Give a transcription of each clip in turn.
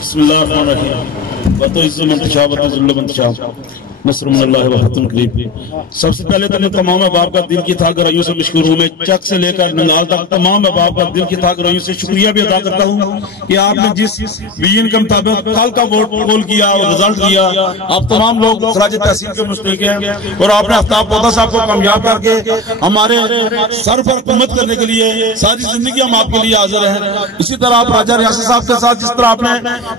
بسم اللہ الرحمن الرحیم وَتُعِزُّ مَن تَشَاءُ وَتُذِلُّ مَن تَشَاءُ نصر من اللہ وفتح قریب۔ سب سے پہلے تو میں تمام احباب کا دل کی تھا گرائیوں سے مشکور ہوں۔ میں چک سے لے کر ننگال تک تمام احباب کا دل کی تھا گرائیوں سے شکریہ بھی ادا کرتا ہوں کہ آپ نے جس ویژن کے مطابق کل کا ووٹ کول کیا اور رزلٹ دیا، آپ تمام لوگ خراج تحسین کے مستحق ہیں اور آپ نے آفتاب پودا صاحب کو کامیاب کر کے ہمارے سر پر حکومت کرنے کے لیے ساری زندگی ہم آپ کے لیے حاضر ہیں۔ اسی طرح آپ راجہ ریاست صاحب کے ساتھ جس طرح آپ نے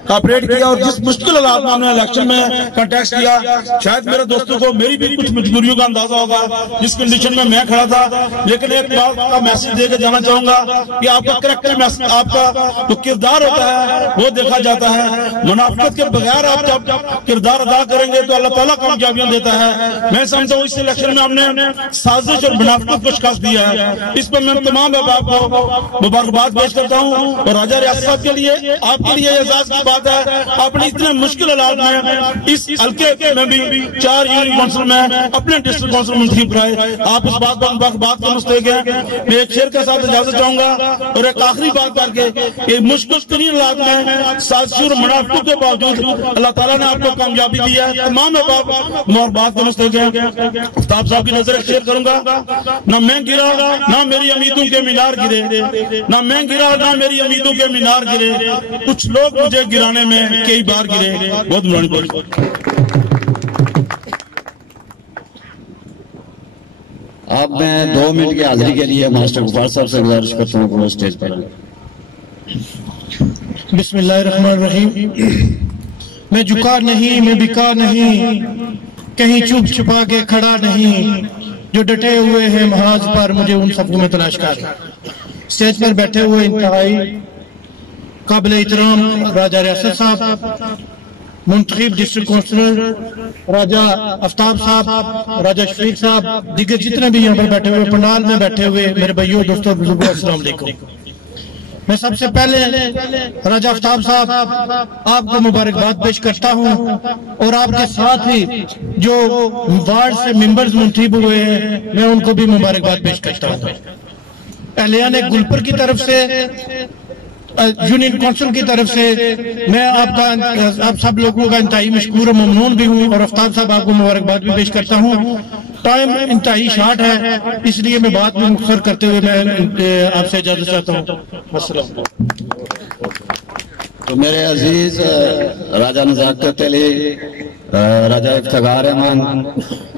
کاپریٹ کیا اور جس مشکل حالات میں ہم نے الیکشن میں کنٹیکٹ کیا، شاید میرے دوستوں کو میری بھی کچھ مجبوریوں کا اندازہ ہوگا جس کنڈیشن میں کھڑا تھا، لیکن ایک بات کا میسج دے کے جانا چاہوں گا کہ آپ کا کریکٹر، آپ کا جو کردار ہوتا ہے وہ دیکھا جاتا ہے۔ منافقت کے بغیر آپ جب کردار ادا کریں گے تو اللہ تعالیٰ کامیابیاں دیتا ہے۔ میں سمجھتا ہوں اس الیکشن میں ہم نے سازش اور منافقت کو شکست دیا ہے۔ اس پر میں تمام احباب کو مبارکباد پیش کرتا ہوں اور راجہ ریاست صاحب کے لیے، آپ کے لیے اعزاز کی بات ہے، آپ نے اتنے مشکل حالات میں اس حلقے میں بھی 4 یونین کونسل میں اپنے ڈسٹرکٹ کونسل منتخب کرائے، آپ اس بات پر مبارکباد کا مستحق ہیں۔ میں ایک شعر کے ساتھ اجازت چاہوں گا اور ایک آخری بات کر کے کہ مشکل ترین حالات میں سازشوں اور منافقت کے باوجود اللہ تعالیٰ نے آپ کو کامیابی دی ہے۔ تمام احباب مبارکباد کا مستحق ہیں۔ آفتاب صاحب کی نظر شیئر کروں گا۔ نہ میں گرا نہ میری امیدوں کے مینار گرے، نہ میں گرا نہ میری امیدوں کے مینار گرے، کچھ لوگ مجھے گرانے میں کئی بار گرے۔ بہت مہربانی بہت اب میں 2 منٹ کی حاضری کے لیے ماسٹر غفار صاحب سے گزارش کرتا ہوں کہ وہ اسٹیج پر آئیں۔ بسم اللہ الرحمن الرحیم۔ میں جھکا نہیں، میں بکا نہیں، کہیں چھپ چھپا کے کھڑا نہیں، جو ڈٹے ہوئے ہیں محاذ پر مجھے ان سب کو میں تلاش کر۔ اسٹیج پر بیٹھے ہوئے انتہائی قابل احترام راجہ ریاست صاحب، منتخب ڈسٹرکٹ کونسلر راجہ آفتاب صاحب، راجہ شفیق صاحب، دیگر جتنے بھی یہاں پر بیٹھے ہوئے، پنڈال میں بیٹھے ہوئے میرے بھائیوں دوستوں بزرگوں، السلام علیکم۔ میں سب سے پہلے راجہ آفتاب صاحب آپ کو مبارکباد پیش کرتا ہوں اور آپ کے ساتھ ہی جو وارڈ سے ممبرز منتخب ہوئے ہیں میں ان کو بھی مبارکباد پیش کرتا ہوں۔ اہلیان گلپر کی طرف سے، یونین کونسل کی طرف سے میں آپ سب لوگوں کا انتہائی مشکور و ممنون بھی ہوں اور آفتاب صاحب آپ کو مبارکباد بھی پیش کرتا ہوں۔ ٹائم انتہائی شارٹ ہے، اس لیے میں بات میں مختصر کرتے ہوئے میں آپ سے اجازت چاہتا ہوں۔ السلام علیکم۔ تو میرے عزیز راجہ نزاکت علی، راجہ افتخار احمد،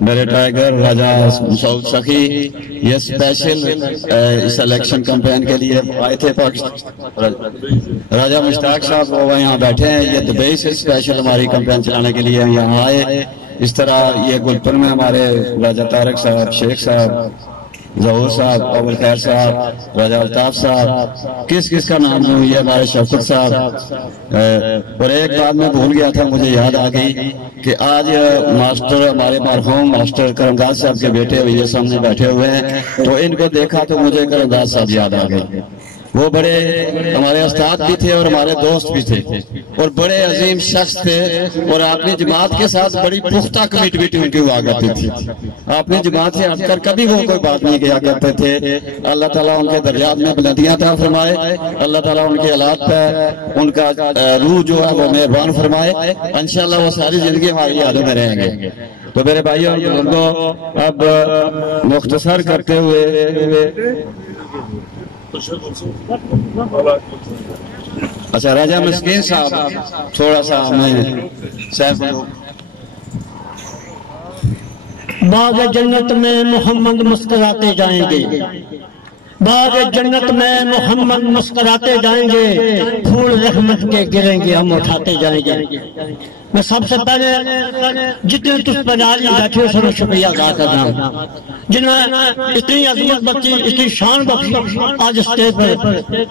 میرے ٹائیگر راجہ مسعود سخی، یہ اسپیشل اس الیکشن کمپین کے لیے آئے تھے پاکستان۔ راجہ مشتاق صاحب وہ یہاں بیٹھے ہیں، یہ دبئی سے اسپیشل ہماری کمپین چلانے کے لیے یہاں آئے۔ اس طرح یہ گلپر میں ہمارے راجہ طارق صاحب، شیخ صاحب، ظہور صاحب، اول خیر صاحب، راجہ الطاف صاحب، کس کا نام ہوں، یہ ہمارے شفقت صاحب۔ اور ایک بات میں بھول گیا تھا، مجھے یاد آ گئی کہ آج ماسٹر ہمارے مرحوم ماسٹر کرمداد صاحب کے بیٹے یہ سامنے بیٹھے ہوئے ہیں، تو ان کو دیکھا تو مجھے کرمداد صاحب یاد آ گئی۔ وہ بڑے ہمارے استاد بھی تھے اور ہمارے دوست بھی تھے اور بڑے عظیم شخص تھے اور اپنی جماعت کے ساتھ بڑی پختہ کمیٹمنٹ ان کی ہوا کرتی تھی۔ اپنی جماعت سے ہٹ کر کبھی وہ کوئی بات نہیں کیا کرتے تھے۔ اللہ تعالیٰ ان کے درجات میں بلندیاں عطا فرمائے، اللہ تعالیٰ ان کے حالات پہ ان کا روح جو ہے وہ مہربان فرمائے، انشاءاللہ وہ ساری زندگی ہماری یادوں میں رہیں گے۔ تو میرے بھائیوں ان کو اب مختصر کرتے ہوئے اچھا راجہ مسکین صاحب تھوڑا سا ہمیں صاحب باغ جنت میں محمد مسکراتے جائیں گے، باغ جنت میں محمد مسکراتے جائیں گے، پھول رحمت کے گریں گے ہم اٹھاتے جائیں گے۔ میں سب سے پہلے جتنے تجھ پر آلی بیٹھے ہو سب شکریہ ادا کرنا ہوں جنہوں نے اتنی عظمت بخشی، اتنی شان بخشی، آج اسٹیج پر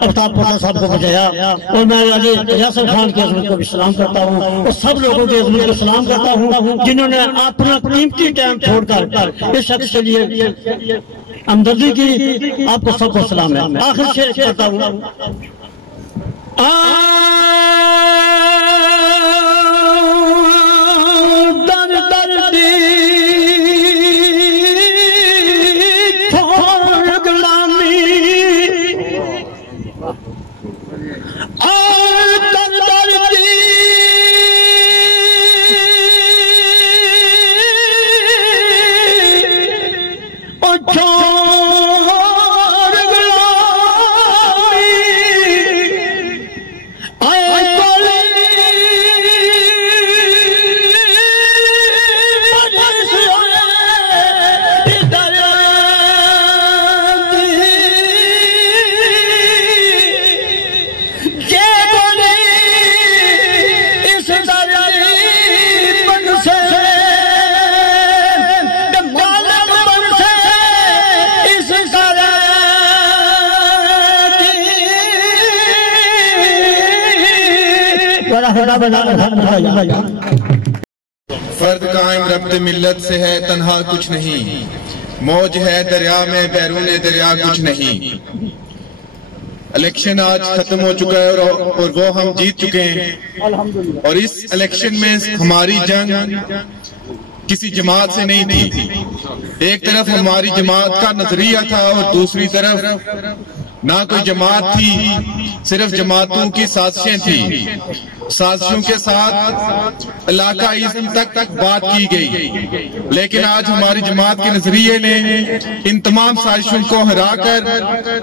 آفتاب پودا صاحب کو بجایا اور میں ریاست خان کی عظمت کو بھی سلام کرتا ہوں اور سب لوگوں کی عظمت کو سلام کرتا ہوں جنہوں نے اپنا قیمتی ٹائم چھوڑ کر اس شخص کے لیے ہمدردی کی۔ آپ کو سب کو سلام ہے۔ آخر شعر کرتا ہوں، در فرد قائم ربط ملت سے ہے تنہا کچھ نہیں، موج ہے دریا میں بیرون دریا کچھ نہیں۔ الیکشن آج ختم ہو چکا ہے اور وہ ہم جیت چکے ہیں، اور اس الیکشن میں ہماری جنگ کسی جماعت سے نہیں تھی۔ ایک طرف ہماری جماعت کا نظریہ تھا اور دوسری طرف نہ کوئی جماعت تھی، صرف جماعتوں کی سازشیں تھی۔ سازشوں کے ساتھ علاقہ ازم تک بات کی گئی، لیکن آج ہماری جماعت کے نظریے نے ان تمام سازشوں کو ہرا کر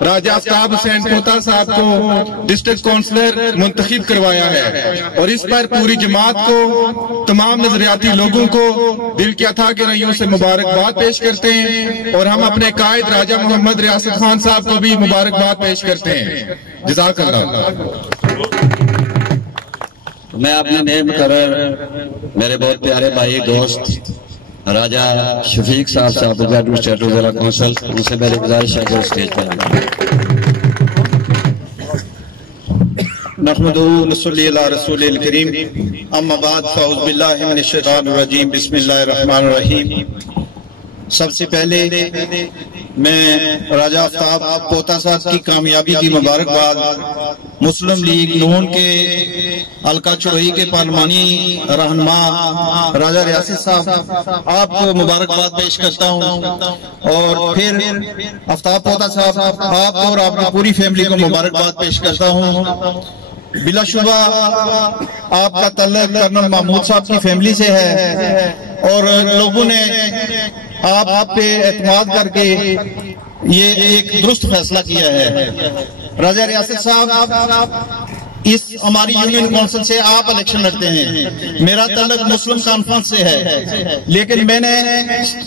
راجہ آفتاب حسین طوطا صاحب کو ڈسٹرکٹ کونسلر منتخب کروایا ہے، اور اس پر پوری جماعت کو، تمام نظریاتی لوگوں کو دل کی اتھا گہرائیوں سے مبارکباد پیش کرتے ہیں، اور ہم اپنے قائد راجہ محمد ریاست خان صاحب کو بھی مبارکباد پیش کرتے ہیں۔ جزاک اللہ۔ میں اپنے نئے مقرر میرے بہت پیارے بھائی دوست راجہ شفیق صاحب اسٹیٹ ضلع کونسل، ان سے میری گزارش ہے کہ اسٹیج پر آئیں۔ نحمدہ ونصلی علی رسول الکریم، اما بعد فاعوذ باللہ من الشیطان الرجیم، بسم اللہ الرحمن الرحیم۔ سب سے پہلے میں راجہ آفتاب طوطا صاحب کی کامیابی کی مبارکباد، مسلم لیگ نون کے حلقہ چوہی کے پارلیمانی رہنما راجہ ریاست صاحب آپ کو مبارکباد پیش کرتا ہوں، اور پھر آفتاب طوطا صاحب آپ اور آپ کی پوری فیملی کو مبارکباد پیش کرتا ہوں۔ بلا شبہ آپ کا تعلق کرنل محمود صاحب کی فیملی سے ہے، اور لوگوں نے آپ پہ اعتماد کر کے یہ ایک درست فیصلہ کیا ہے۔ راجہ ریاست صاحب، اس ہماری یونین کونسل سے آپ الیکشن لڑتے ہیں، میرا تعلق مسلم کانفرنس سے ہے، لیکن میں نے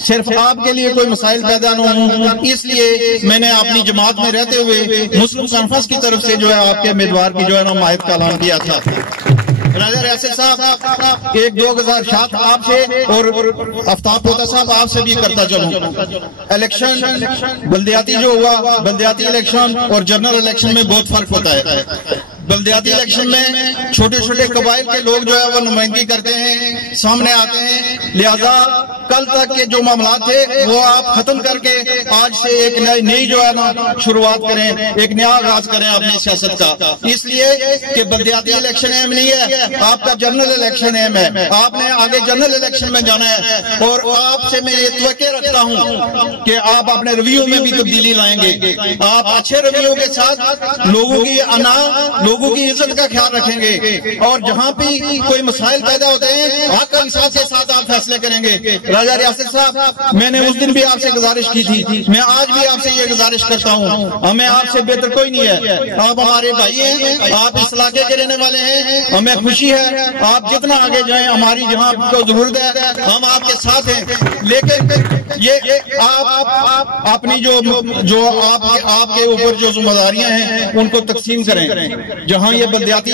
صرف آپ کے لیے کوئی مسائل پیدا نہ ہوں، اس لیے میں نے اپنی جماعت میں رہتے ہوئے مسلم کانفرنس کی طرف سے جو ہے آپ کے امیدوار کی جو ہے نا حمایت کا اعلان کیا تھا۔ راجہ ریاست صاحب، ایک دو گزارشات آپ سے اور آفتاب طوطا صاحب آپ سے بھی کرتا چلوں۔ الیکشن بلدیاتی جو ہوا، بلدیاتی الیکشن اور جنرل الیکشن میں بہت فرق ہوتا ہے۔ بلدیاتی الیکشن میں چھوٹے چھوٹے قبائل کے لوگ جو ہے وہ نمائندگی کرتے ہیں، سامنے آتے ہیں، لہذا کل تک کے جو معاملات تھے وہ آپ ختم کر کے آج سے ایک نئی جو ہے نا شروعات کریں، ایک نیا آغاز کریں اپنی سیاست کا، اس لیے کہ بلدیاتی الیکشن اہم نہیں ہے، آپ کا جنرل الیکشن اہم ہے، آپ نے آگے جنرل الیکشن میں جانا ہے، اور آپ سے میں یہ توقع رکھتا ہوں کہ آپ اپنے رویوں میں بھی تبدیلی لائیں گے، آپ اچھے رویوں کے ساتھ لوگوں کی انا، لوگوں کی عزت کا خیال رکھیں گے، اور جہاں بھی کوئی مسائل پیدا ہوتے ہیں حق انصاف کے ساتھ آپ فیصلے کریں گے۔ راجہ ریاست صاحب، میں نے اس دن بھی آپ سے گزارش کی تھی، میں آج بھی آپ سے یہ گزارش کرتا ہوں، ہمیں آپ سے بہتر کوئی نہیں ہے، آپ ہمارے بھائی ہیں، آپ اس علاقے کے رہنے والے ہیں، ہمیں خوشی ہے آپ جتنا آگے جائیں، ہماری جہاں کو ضرورت ہے ہم آپ کے ساتھ ہیں، لیکن یہ آپ اپنی جو آپ کے اوپر جو ذمہ داریاں ہیں ان کو تقسیم کریں۔ جہاں یہ بلدیاتی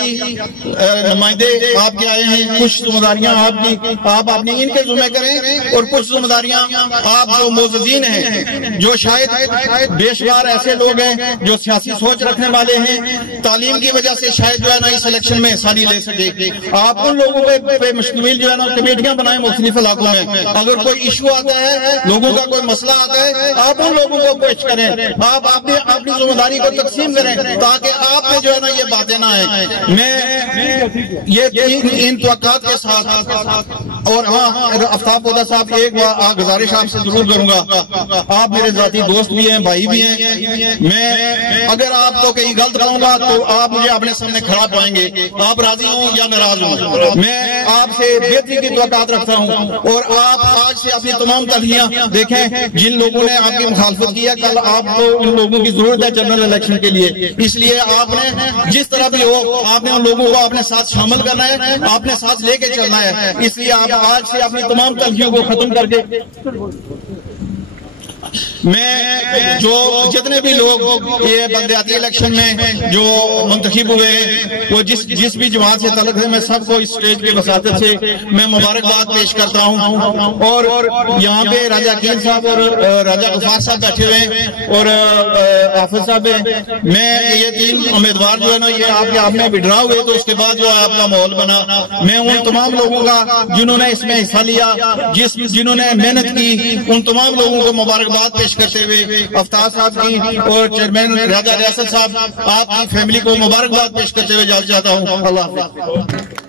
نمائندے آپ کے آئے ہیں، کچھ ذمہ داریاں آپ اپنی ان کے ذمہ کریں، اور کچھ ذمہ داریاں آپ جو معززین ہیں، جو شاید بے شمار ایسے لوگ ہیں جو سیاسی سوچ رکھنے والے ہیں، تعلیم کی وجہ سے شاید جو ہے نا اس الیکشن میں حصہ نہیں لے سکے، آپ ان لوگوں پہ مشتمل جو ہے نا کمیٹیاں بنائیں مختلف علاقوں میں، اگر کوئی ایشو آتا ہے، لوگوں کا کوئی مسئلہ آتا ہے، آپ ان لوگوں کو پیش کریں، آپ اپنی ذمہ داری کو تقسیم کریں تاکہ آپ پہ جو ہے نا یہ باتیں نہ آئیں۔ میں یہ ان توقعات کے ساتھ، اور ہاں آفتاب طوطا صاحب ایک گزارش آپ سے ضرور کروں گا، آپ میرے ذاتی دوست بھی ہیں، بھائی بھی ہیں، میں اگر آپ کو کہیں غلط کہوں گا تو آپ مجھے اپنے سامنے کھڑا پائیں گے، آپ راضی ہوں یا ناراض ہوں، میں آپ سے بہتری کی توقعات رکھتا ہوں، اور آپ آج سے اپنی تمام تلخیاں دیکھیں، جن لوگوں نے آپ کی مخالفت کی ہے، کل آپ کو ان لوگوں کی ضرورت ہے جنرل الیکشن کے لیے، اس لیے آپ نے جس طرح بھی ہو آپ نے ان لوگوں کو اپنے ساتھ شامل کرنا ہے، آپ نے ساتھ لے کے چلنا ہے، اس لیے آپ آج سے اپنی تمام تلخیوں کو ختم کر کے میں جو جتنے بھی لوگ یہ بلدیاتی الیکشن میں جو منتخب ہوئے ہیں وہ جس بھی جماعت سے تعلق ہے، میں سب کو اس اسٹیج کی وساطت سے میں مبارکباد پیش کرتا ہوں۔ اور یہاں پہ راجہ عقیل صاحب اور راجہ غفار صاحب بیٹھے ہوئے ہیں اور حافظ صاحب ہیں۔ میں یہ تین امیدوار جو ہے نا یہ آپ کے آپ میں وڈرا ہوئے تو اس کے بعد جو ہے آپ کا ماحول بنا، میں ان تمام لوگوں کا جنہوں نے اس میں حصہ لیا، جنہوں نے محنت کی، ان تمام لوگوں کو مبارکباد پیش کرتے ہوئے افطار صاحب کی اور چیئرمین راجہ ریاست صاحب آپ کی فیملی کو مبارکباد پیش کرتے ہوئے اجازت چاہتا ہوں۔ اللہ حافظ۔